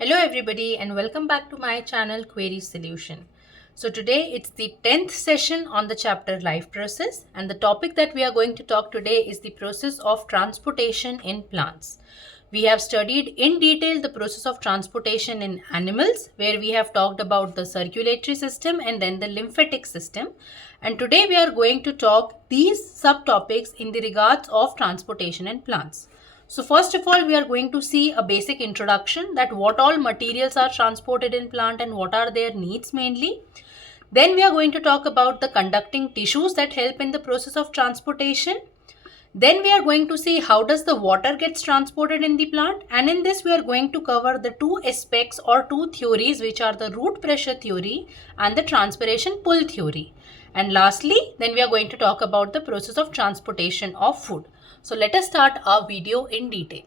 Hello everybody and welcome back to my channel Query Solution. So today it's the 10th session on the chapter Life Process, and the topic that we are going to talk today is the process of transportation in plants. We have studied in detail the process of transportation in animals, where we have talked about the circulatory system and then the lymphatic system. And today we are going to talk these subtopics in the regards of transportation in plants. So first of all, we are going to see a basic introduction that what all materials are transported in plant and what are their needs mainly. Then we are going to talk about the conducting tissues that help in the process of transportation. Then we are going to see how does the water gets transported in the plant, and in this we are going to cover the two aspects or two theories, which are the root pressure theory and the transpiration pull theory. And lastly, then we are going to talk about the process of transportation of food. So let us start our video in detail.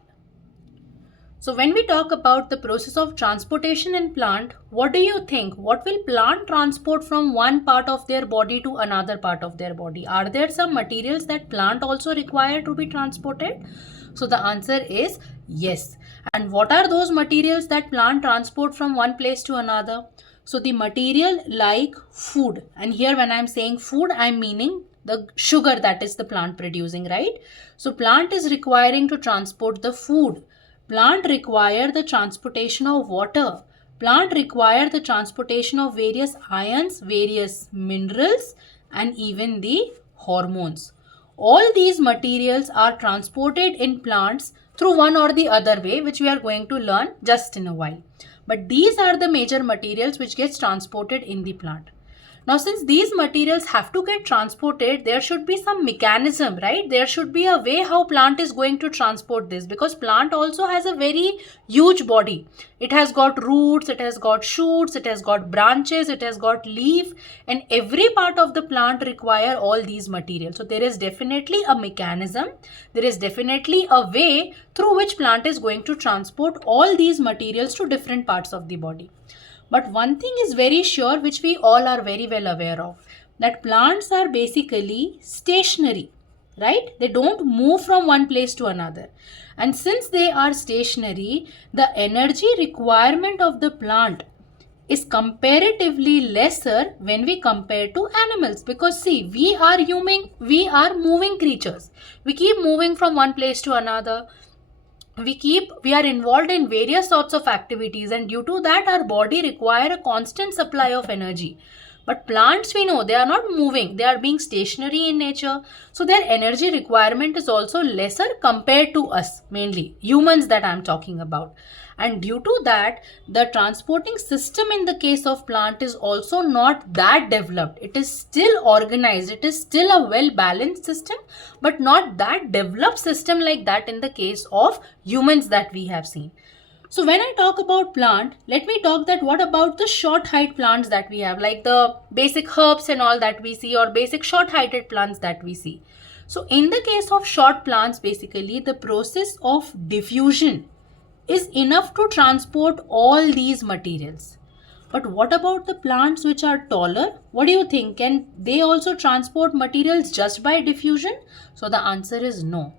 So when we talk about the process of transportation in plant, what do you think? What will plant transport from one part of their body to another part of their body? Are there some materials that plant also require to be transported? So the answer is yes. And what are those materials that plant transport from one place to another? So the material like food, and here when I am saying food, I am meaning the sugar that is the plant producing, right? So plant is requiring to transport the food. Plant require the transportation of water. Plant require the transportation of various ions, various minerals, and even the hormones. All these materials are transported in plants through one or the other way, which we are going to learn just in a while. But these are the major materials which gets transported in the plant. Now, since these materials have to get transported, there should be some mechanism, right? There should be a way how plant is going to transport this, because plant also has a very huge body. It has got roots, it has got shoots, it has got branches, it has got leaf, and every part of the plant require all these materials. So there is definitely a mechanism. There is definitely a way through which plant is going to transport all these materials to different parts of the body. But one thing is very sure, which we all are very well aware of, that plants are basically stationary, right? They don't move from one place to another. And since they are stationary, the energy requirement of the plant is comparatively lesser when we compare to animals, because see, we are moving creatures. We keep moving from one place to another. We are involved in various sorts of activities, and due to that our body require a constant supply of energy. But plants, we know they are not moving, they are being stationary in nature, so their energy requirement is also lesser compared to us, mainly humans that I am talking about. And due to that, the transporting system in the case of plant is also not that developed. It is still organized, it is still a well balanced system, but not that developed system like that in the case of humans that we have seen. So when I talk about plant, let me talk that what about the short height plants that we have, like the basic herbs and all that we see, or basic short heighted plants that we see. So in the case of short plants, basically the process of diffusion is enough to transport all these materials. But what about the plants which are taller? What do you think? Can they also transport materials just by diffusion? So the answer is no.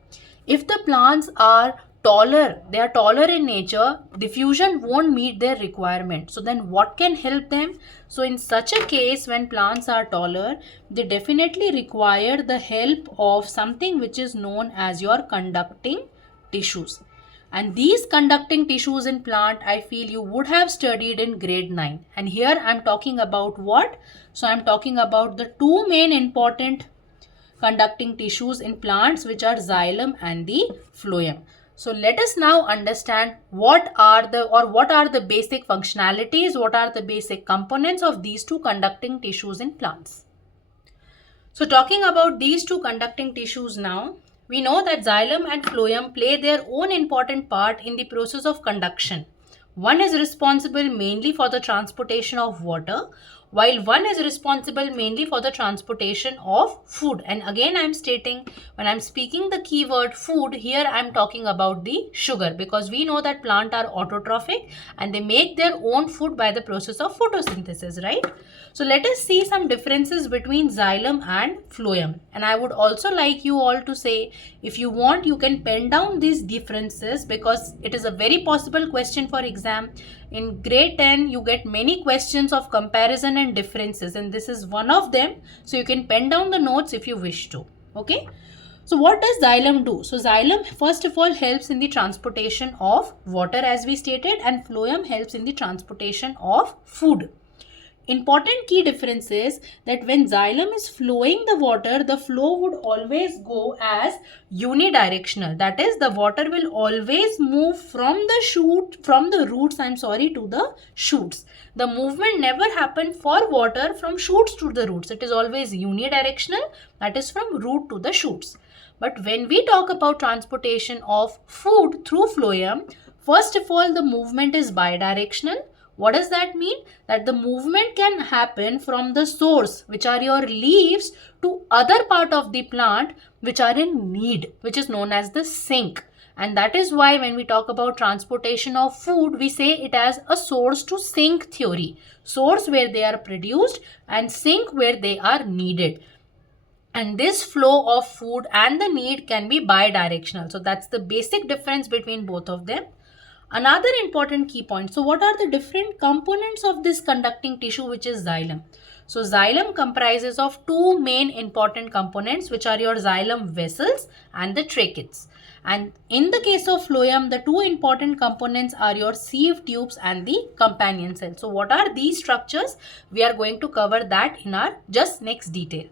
If the plants are taller, they are taller in nature, diffusion won't meet their requirement. So then what can help them? So in such a case, when plants are taller, they definitely require the help of something which is known as your conducting tissues. And these conducting tissues in plant, I feel you would have studied in grade 9. And here I am talking about what? So I am talking about the two main important conducting tissues in plants, which are xylem and the phloem. So let us now understand what are the basic functionalities, what are the basic components of these two conducting tissues in plants. So talking about these two conducting tissues now, we know that xylem and phloem play their own important part in the process of conduction. One is responsible mainly for the transportation of water, while one is responsible mainly for the transportation of food. And again, I'm stating, when I'm speaking the keyword food, here I'm talking about the sugar, because we know that plants are autotrophic and they make their own food by the process of photosynthesis, right? So let us see some differences between xylem and phloem. And I would also like you all to say, if you want, you can pen down these differences, because it is a very possible question for exam. In grade 10, you get many questions of comparison and differences, and this is one of them. So you can pen down the notes if you wish to. Okay. So what does xylem do? So xylem first of all helps in the transportation of water, as we stated, and phloem helps in the transportation of food. Important key difference is that when xylem is flowing the water, the flow would always go as unidirectional. That is, the water will always move from the roots to the shoots. The movement never happen for water from shoots to the roots. It is always unidirectional, that is from root to the shoots. But when we talk about transportation of food through phloem, first of all, the movement is bidirectional. What does that mean? That the movement can happen from the source, which are your leaves, to other part of the plant which are in need, which is known as the sink. And that is why when we talk about transportation of food, we say it as a source to sink theory. Source where they are produced and sink where they are needed. And this flow of food and the need can be bidirectional. So that's the basic difference between both of them. Another important key point. So what are the different components of this conducting tissue, which is xylem? So xylem comprises of two main important components, which are your xylem vessels and the tracheids. And in the case of phloem, the two important components are your SEIVE tubes and the companion cell. So what are these structures? We are going to cover that in our just next detail.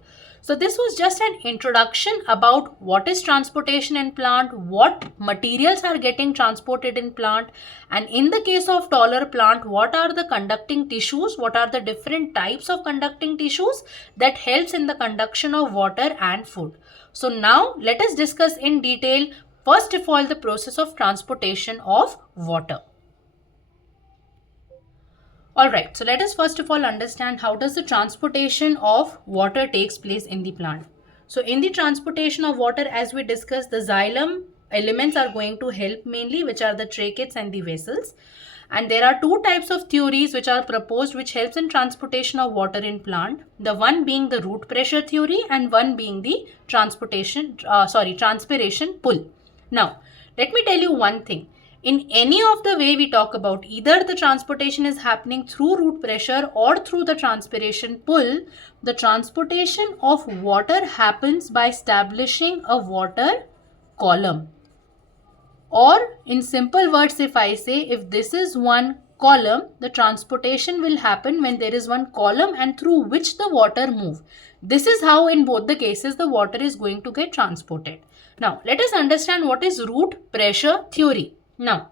So this was just an introduction about what is transportation in plant, what materials are getting transported in plant, and in the case of taller plant, what are the conducting tissues, what are the different types of conducting tissues that helps in the conduction of water and food. So now let us discuss in detail, first of all, the process of transportation of water. Alright, so let us first of all understand how does the transportation of water takes place in the plant. So in the transportation of water, as we discussed, the xylem elements are going to help mainly, which are the tracheids and the vessels. And there are two types of theories which are proposed which helps in transportation of water in plant. The one being the root pressure theory and one being the transpiration pull. Now, let me tell you one thing. In any of the way we talk about, either the transportation is happening through root pressure or through the transpiration pull, the transportation of water happens by establishing a water column. Or in simple words, if I say, if this is one column, the transportation will happen when there is one column and through which the water move. This is how in both the cases the water is going to get transported. Now, let us understand what is root pressure theory. Now,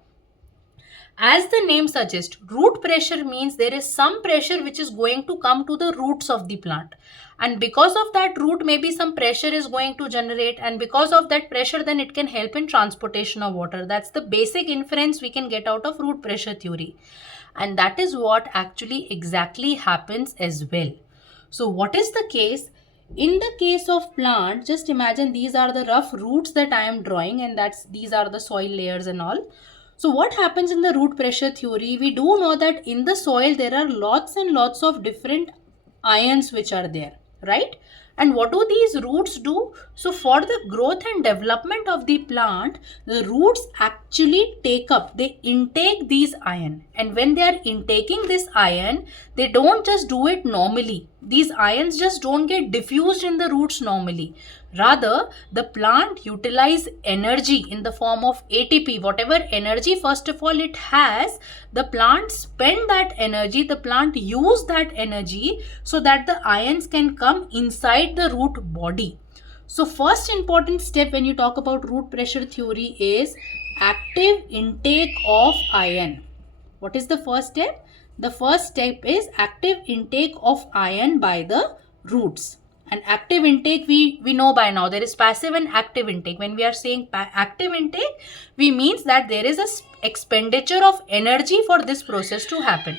as the name suggests, root pressure means there is some pressure which is going to come to the roots of the plant. And because of that root, maybe some pressure is going to generate, and because of that pressure, then it can help in transportation of water. That's the basic inference we can get out of root pressure theory. And that is what actually exactly happens as well. So what is the case? In the case of plant, just imagine these are the rough roots that I am drawing, and these are the soil layers and all. So what happens in the root pressure theory? We do know that in the soil there are lots and lots of different ions which are there, right? And what do these roots do? So for the growth and development of the plant, the roots actually they intake these ions. And when they are intaking this ion, they don't just do it normally. These ions just don't get diffused in the roots normally. Rather, the plant utilize energy in the form of ATP. Whatever energy, first of all, it has, the plant spend that energy, the plant use that energy so that the ions can come inside the root body. So first important step when you talk about root pressure theory is active intake of ion. What is the first step? The first step is active intake of ion by the roots. And active intake, we know by now there is passive and active intake. When we are saying active intake, we means that there is a expenditure of energy for this process to happen.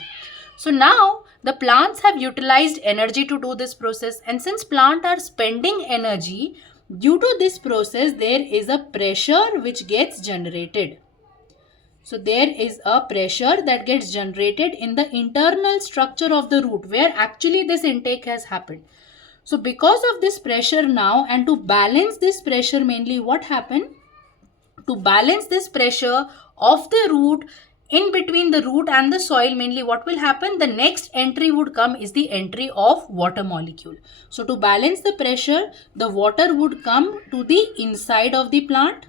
So now the plants have utilized energy to do this process, and since plants are spending energy, due to this process there is a pressure which gets generated. So there is a pressure that gets generated in the internal structure of the root where actually this intake has happened. So because of this pressure now, and to balance this pressure, mainly what happened? To balance this pressure of the root in between the root and the soil, mainly what will happen? The next entry would come is the entry of water molecule. So to balance the pressure, the water would come to the inside of the plant.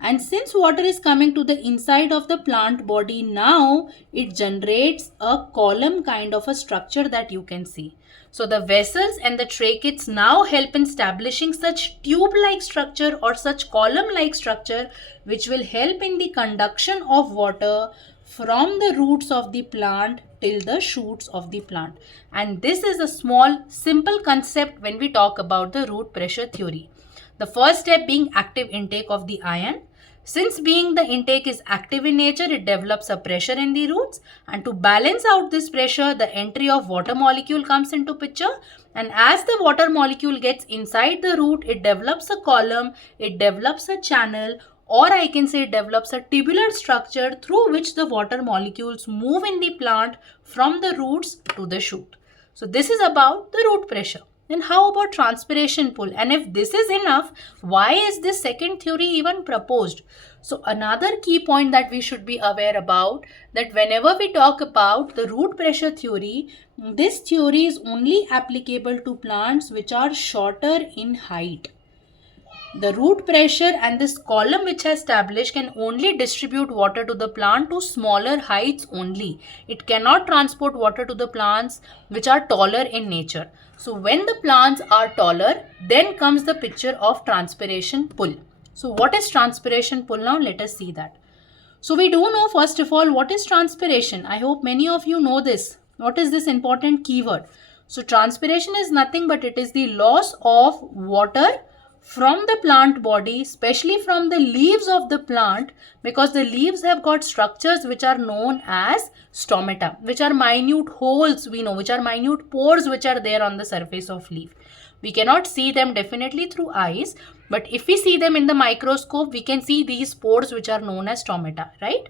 And since water is coming to the inside of the plant body, now it generates a column kind of a structure that you can see. So the vessels and the tracheids now help in establishing such tube-like structure or such column-like structure, which will help in the conduction of water from the roots of the plant till the shoots of the plant. And this is a small simple concept when we talk about the root pressure theory. The first step being active intake of the ion. Since being the intake is active in nature, it develops a pressure in the roots, and to balance out this pressure, the entry of water molecule comes into picture, and as the water molecule gets inside the root, it develops a column, it develops a channel, or I can say it develops a tubular structure through which the water molecules move in the plant from the roots to the shoot. So this is about the root pressure. Then how about transpiration pull? And if this is enough, why is this second theory even proposed? So another key point that we should be aware about, that whenever we talk about the root pressure theory, this theory is only applicable to plants which are shorter in height. The root pressure and this column which has established can only distribute water to the plant to smaller heights only. It cannot transport water to the plants which are taller in nature. So when the plants are taller, then comes the picture of transpiration pull. So what is transpiration pull now? Let us see that. So we do know first of all what is transpiration. I hope many of you know this. What is this important keyword? So transpiration is nothing but it is the loss of water from the plant body, especially from the leaves of the plant, because the leaves have got structures which are known as stomata, which are minute holes, we know, which are minute pores which are there on the surface of leaf. We cannot see them definitely through eyes, but if we see them in the microscope, we can see these pores which are known as stomata, right?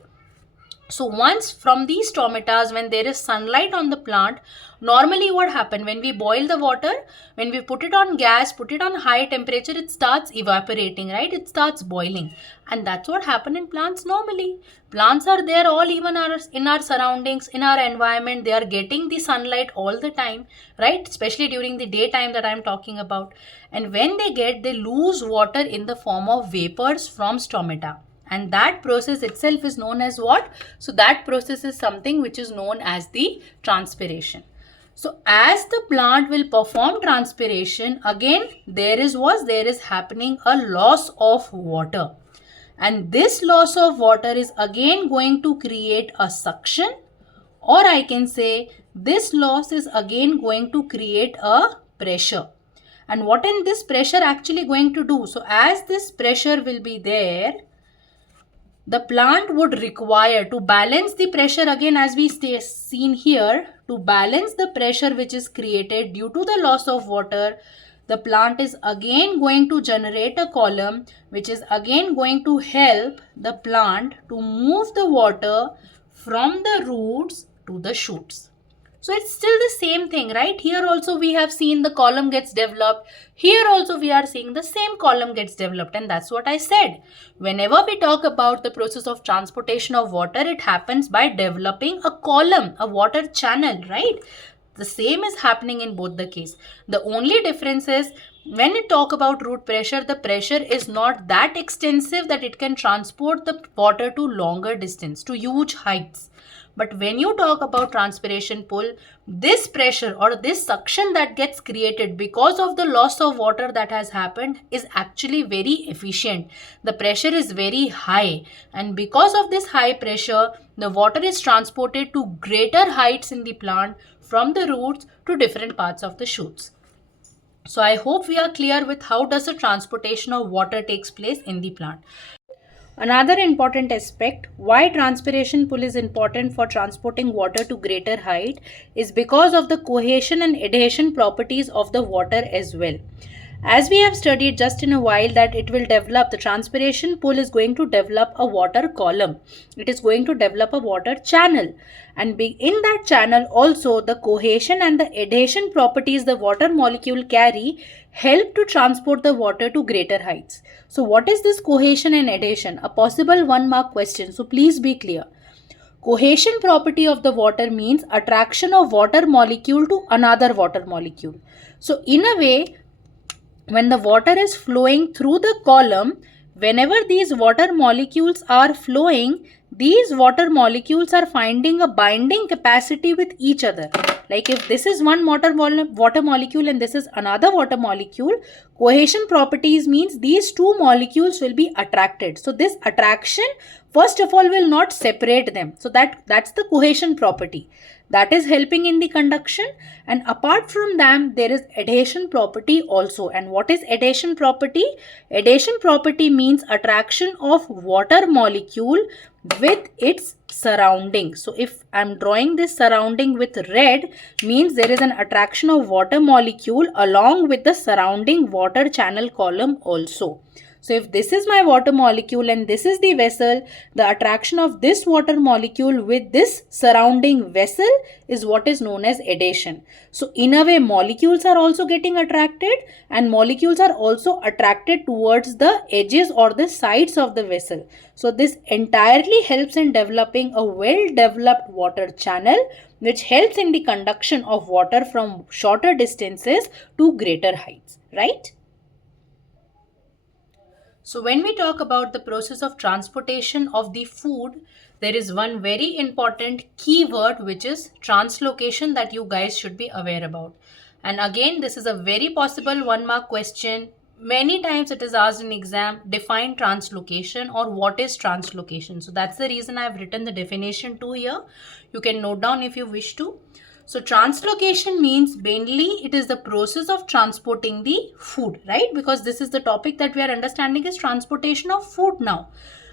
So once from these stomatas, when there is sunlight on the plant, normally what happens when we boil the water, when we put it on gas, put it on high temperature, it starts evaporating, right? It starts boiling. And that's what happens in plants normally. Plants are there all even in our surroundings, in our environment. They are getting the sunlight all the time, right? Especially during the daytime that I'm talking about. And when they lose water in the form of vapors from stomata. And that process itself is known as what? So that process is something which is known as the transpiration. So as the plant will perform transpiration, again there is happening a loss of water. And this loss of water is again going to create a suction, or I can say this loss is again going to create a pressure. And what is this pressure actually going to do? So as this pressure will be there, the plant would require to balance the pressure, again as we seen here, to balance the pressure which is created due to the loss of water, the plant is again going to generate a column which is again going to help the plant to move the water from the roots to the shoots. So it's still the same thing, right? Here also we have seen the column gets developed. Here also we are seeing the same column gets developed, and that's what I said. Whenever we talk about the process of transportation of water, it happens by developing a column, a water channel, right? The same is happening in both the case. The only difference is when we talk about root pressure, the pressure is not that extensive that it can transport the water to longer distance, to huge heights. But when you talk about transpiration pull, this pressure or this suction that gets created because of the loss of water that has happened is actually very efficient. The pressure is very high, and because of this high pressure, the water is transported to greater heights in the plant from the roots to different parts of the shoots. So I hope we are clear with how does the transportation of water takes place in the plant. Another important aspect why transpiration pull is important for transporting water to greater height is because of the cohesion and adhesion properties of the water as well. As we have studied just in a while that it will develop, the transpiration pool is going to develop a water column. It is going to develop a water channel. And in that channel also the cohesion and the adhesion properties the water molecule carry help to transport the water to greater heights. So what is this cohesion and adhesion? A possible 1-mark question. So please be clear. Cohesion property of the water means attraction of water molecule to another water molecule. So in a way, when the water is flowing through the column, whenever these water molecules are flowing, these water molecules are finding a binding capacity with each other. Like if this is one water molecule and this is another water molecule, cohesion properties means these two molecules will be attracted. So this attraction first of all will not separate them. So that's the cohesion property. That is helping in the conduction, and apart from them there is adhesion property also. And what is adhesion property? Adhesion property means attraction of water molecule with its surrounding. So if I am drawing this surrounding with red, means there is an attraction of water molecule along with the surrounding water channel column also. So if this is my water molecule and this is the vessel, the attraction of this water molecule with this surrounding vessel is what is known as adhesion. So in a way, molecules are also getting attracted, and molecules are also attracted towards the edges or the sides of the vessel. So this entirely helps in developing a well-developed water channel which helps in the conduction of water from shorter distances to greater heights, right? So when we talk about the process of transportation of the food, there is one very important keyword which is translocation that you guys should be aware about. And again, this is a very possible 1-mark question. Many times it is asked in exam, define translocation or what is translocation. So that's the reason I have written the definition too here. You can note down if you wish to. So translocation means mainly it is the process of transporting the food, right? Because this is the topic that we are understanding is transportation of food now.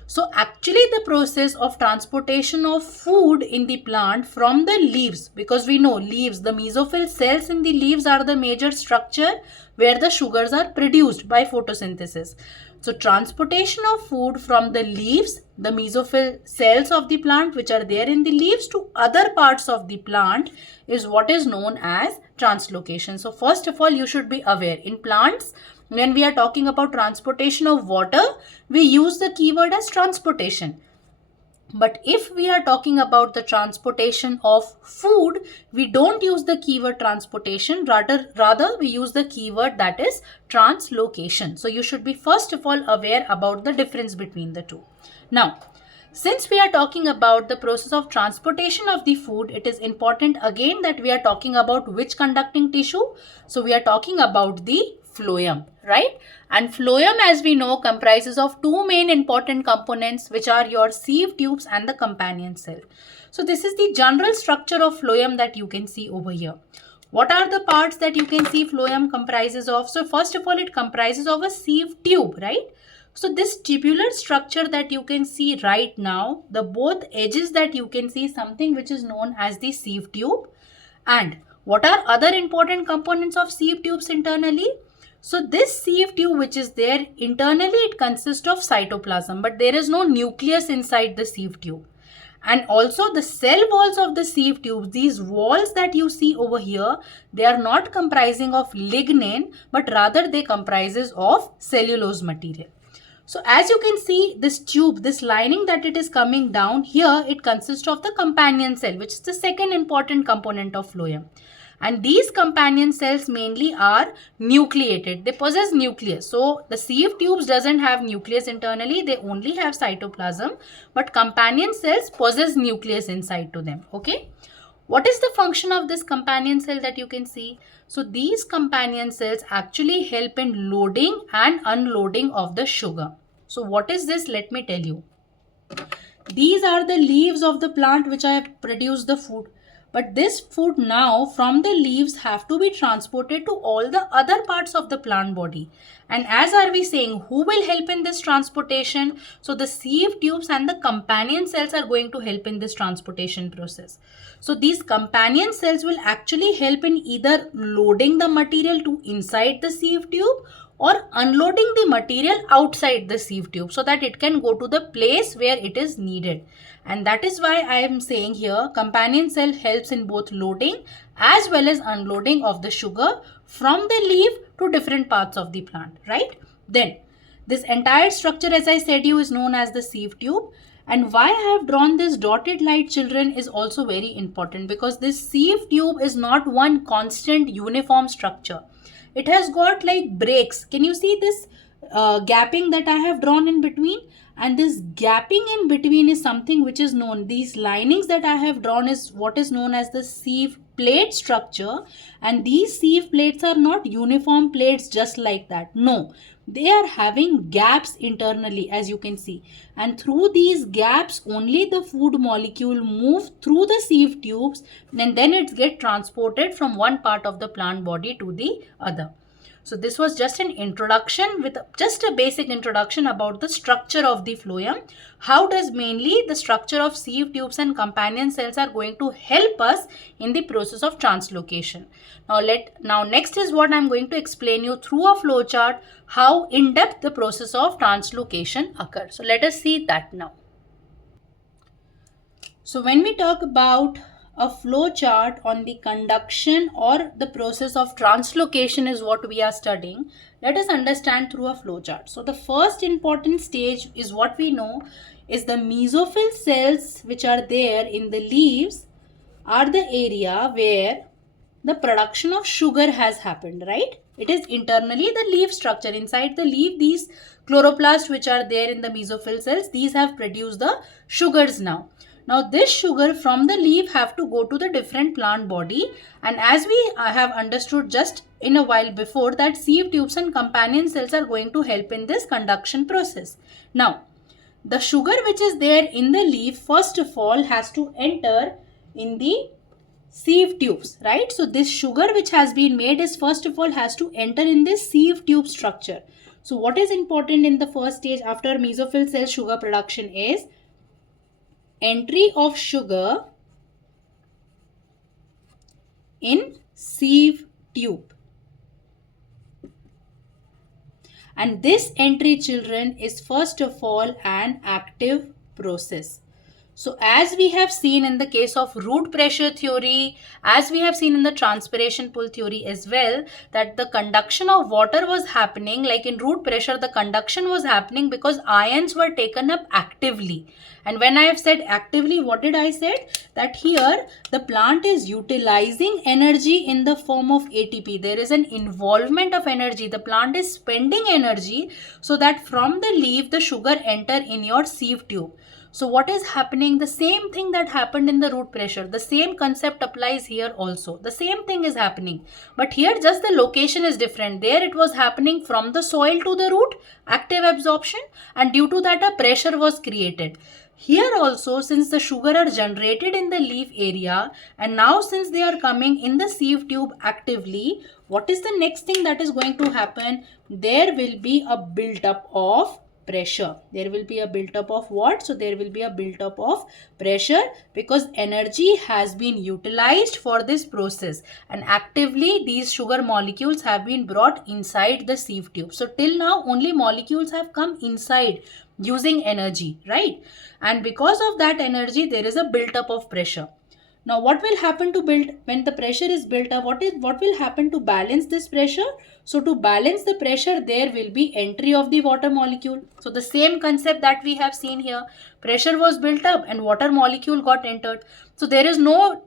So actually the process of transportation of food in the plant from the leaves, because we know leaves, the mesophyll cells in the leaves are the major structure where the sugars are produced by photosynthesis. So transportation of food from the leaves, the mesophyll cells of the plant which are there in the leaves, to other parts of the plant is what is known as translocation. So first of all, you should be aware, in plants, when we are talking about transportation of water, we use the keyword as transportation. But if we are talking about the transportation of food, we don't use the keyword transportation, rather we use the keyword that is translocation. So you should be first of all aware about the difference between the two. Now, since we are talking about the process of transportation of the food, it is important again that we are talking about which conducting tissue. So we are talking about the phloem, right? And phloem, as we know, comprises of two main important components, which are your sieve tubes and the companion cell. So this is the general structure of phloem that you can see over here. What are the parts that you can see phloem comprises of? So first of all, it comprises of a sieve tube, right? So this tubular structure that you can see right now, the both edges that you can see, something which is known as the sieve tube. And what are other important components of sieve tubes internally? So this sieve tube which is there, internally it consists of cytoplasm, but there is no nucleus inside the sieve tube. And also the cell walls of the sieve tubes, these walls that you see over here, they are not comprising of lignin, but rather they comprises of cellulose material. So as you can see, this tube, this lining that it is coming down here, it consists of the companion cell, which is the second important component of phloem. And these companion cells mainly are nucleated. They possess nucleus. So the sieve tubes doesn't have nucleus internally. They only have cytoplasm. But companion cells possess nucleus inside to them. Okay. What is the function of this companion cell that you can see? So these companion cells actually help in loading and unloading of the sugar. So what is this? Let me tell you. These are the leaves of the plant which I have produced the food. But this food now from the leaves have to be transported to all the other parts of the plant body. And as are we saying, who will help in this transportation? So the sieve tubes and the companion cells are going to help in this transportation process. So these companion cells will actually help in either loading the material to inside the sieve tube or unloading the material outside the sieve tube so that it can go to the place where it is needed. And that is why I am saying here companion cell helps in both loading as well as unloading of the sugar from the leaf to different parts of the plant, right? Then this entire structure, as I said you, is known as the sieve tube. And why I have drawn this dotted light, children, is also very important, because this sieve tube is not one constant uniform structure. It has got like breaks. Can you see this gapping that I have drawn in between? And this gapping in between is something which is known. These linings that I have drawn is what is known as the sieve plate structure. And these sieve plates are not uniform plates just like that. No, they are having gaps internally, as you can see. And through these gaps, only the food molecule move through the sieve tubes, and then it gets transported from one part of the plant body to the other. So this was just an introduction, with just a basic introduction about the structure of the phloem. How does mainly the structure of sieve tubes and companion cells are going to help us in the process of translocation. Now next is what I am going to explain you through a flow chart, how in depth the process of translocation occurs. So let us see that now. So when we talk about a flow chart on the conduction or the process of translocation is what we are studying, let us understand through a flow chart. So the first important stage is what we know is the mesophyll cells, which are there in the leaves, are the area where the production of sugar has happened, right? It is internally the leaf structure. Inside the leaf, these chloroplasts which are there in the mesophyll cells, these have produced the sugars now. Now this sugar from the leaf have to go to the different plant body, and as we have understood just in a while before, that sieve tubes and companion cells are going to help in this conduction process. Now the sugar which is there in the leaf first of all has to enter in the sieve tubes, right? So this sugar which has been made is first of all has to enter in this sieve tube structure. So what is important in the first stage after mesophyll cell sugar production is entry of sugar in sieve tube. And this entry, children, is first of all an active process. So as we have seen in the case of root pressure theory, as we have seen in the transpiration pull theory as well, that the conduction of water was happening, like in root pressure, the conduction was happening because ions were taken up actively. And when I have said actively, what did I say? That here the plant is utilizing energy in the form of ATP. There is an involvement of energy. The plant is spending energy so that from the leaf the sugar enter in your sieve tube. So what is happening? The same thing that happened in the root pressure, the same concept applies here also. The same thing is happening, but here just the location is different. There it was happening from the soil to the root, active absorption, and due to that a pressure was created. Here also, since the sugar are generated in the leaf area, and now since they are coming in the sieve tube actively, what is the next thing that is going to happen? There will be a build-up of pressure. There will be a build-up of what? So there will be a build-up of pressure because energy has been utilized for this process, and actively these sugar molecules have been brought inside the sieve tube. So till now only molecules have come inside using energy, right? And because of that energy there is a build-up of pressure. Now what will happen to build when the pressure is built up? What will happen to balance this pressure? So to balance the pressure, there will be entry of the water molecule. So the same concept that we have seen here, pressure was built up and water molecule got entered. So there is no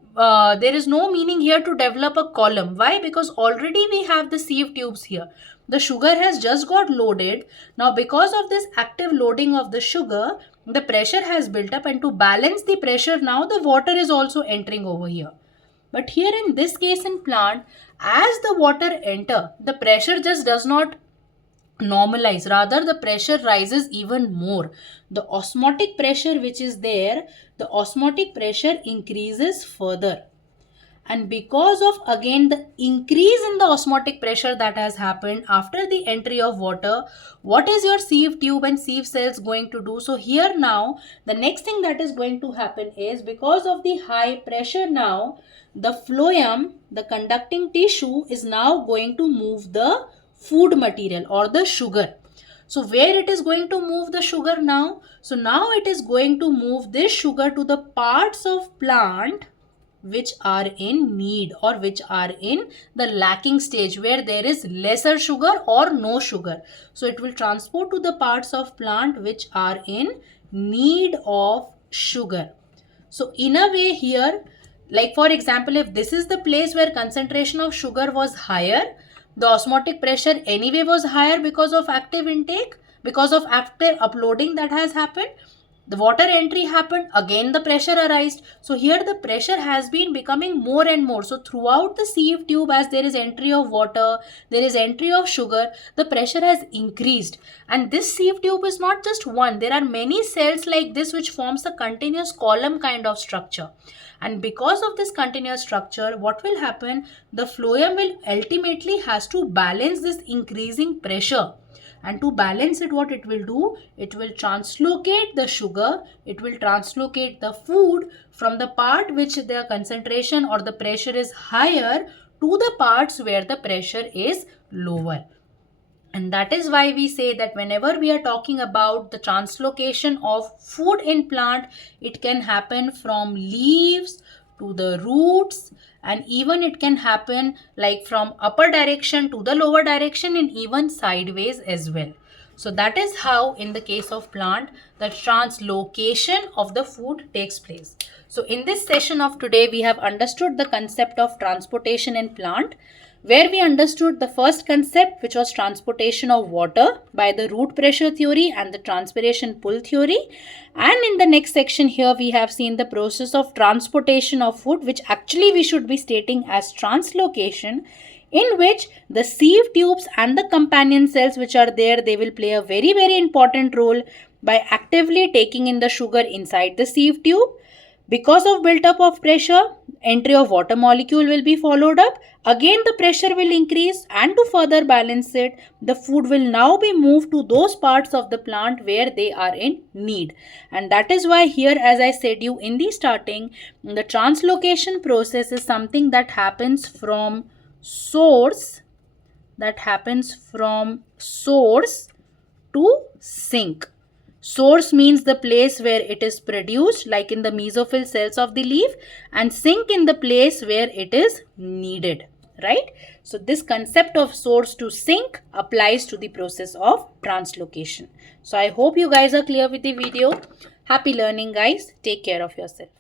meaning here to develop a column. Why? Because already we have the sieve tubes here. The sugar has just got loaded. Now because of this active loading of the sugar, the pressure has built up, and to balance the pressure now the water is also entering over here. But here in this case in plant, as the water enter, the pressure just does not normalize, rather the pressure rises even more. The osmotic pressure which is there, the osmotic pressure increases further. And because of again the increase in the osmotic pressure that has happened after the entry of water, what is your sieve tube and sieve cells going to do? So here now the next thing that is going to happen is, because of the high pressure now, the phloem, the conducting tissue, is now going to move the food material or the sugar. So where it is going to move the sugar now? So now it is going to move this sugar to the parts of plant which are in need or which are in the lacking stage, where there is lesser sugar or no sugar. So it will transport to the parts of plant which are in need of sugar. So in a way here, like for example, if this is the place where concentration of sugar was higher, the osmotic pressure anyway was higher because of active intake, because of active uploading that has happened. The water entry happened, again the pressure arose. So here the pressure has been becoming more and more. So throughout the sieve tube, as there is entry of water, there is entry of sugar, the pressure has increased. And this sieve tube is not just one. There are many cells like this which forms a continuous column kind of structure. And because of this continuous structure, what will happen? The phloem will ultimately has to balance this increasing pressure. And to balance it, what it will do? It will translocate the sugar, it will translocate the food from the part which the concentration or the pressure is higher to the parts where the pressure is lower. And that is why we say that whenever we are talking about the translocation of food in plant, it can happen from leaves to the roots, and even it can happen like from upper direction to the lower direction, and even sideways as well. So that is how in the case of plant the translocation of the food takes place. So in this session of today, we have understood the concept of transportation in plant, where we understood the first concept, which was transportation of water by the root pressure theory and the transpiration pull theory. And in the next section here, we have seen the process of transportation of food, which actually we should be stating as translocation, in which the sieve tubes and the companion cells which are there, they will play a very, very important role by actively taking in the sugar inside the sieve tube. Because of build-up of pressure, entry of water molecule will be followed up. Again, the pressure will increase, and to further balance it, the food will now be moved to those parts of the plant where they are in need. And that is why here, as I said you in the starting, the translocation process is something that happens from source, to sink. Source means the place where it is produced, like in the mesophyll cells of the leaf, and sink in the place where it is needed, right? So this concept of source to sink applies to the process of translocation. So I hope you guys are clear with the video. Happy learning, guys. Take care of yourself.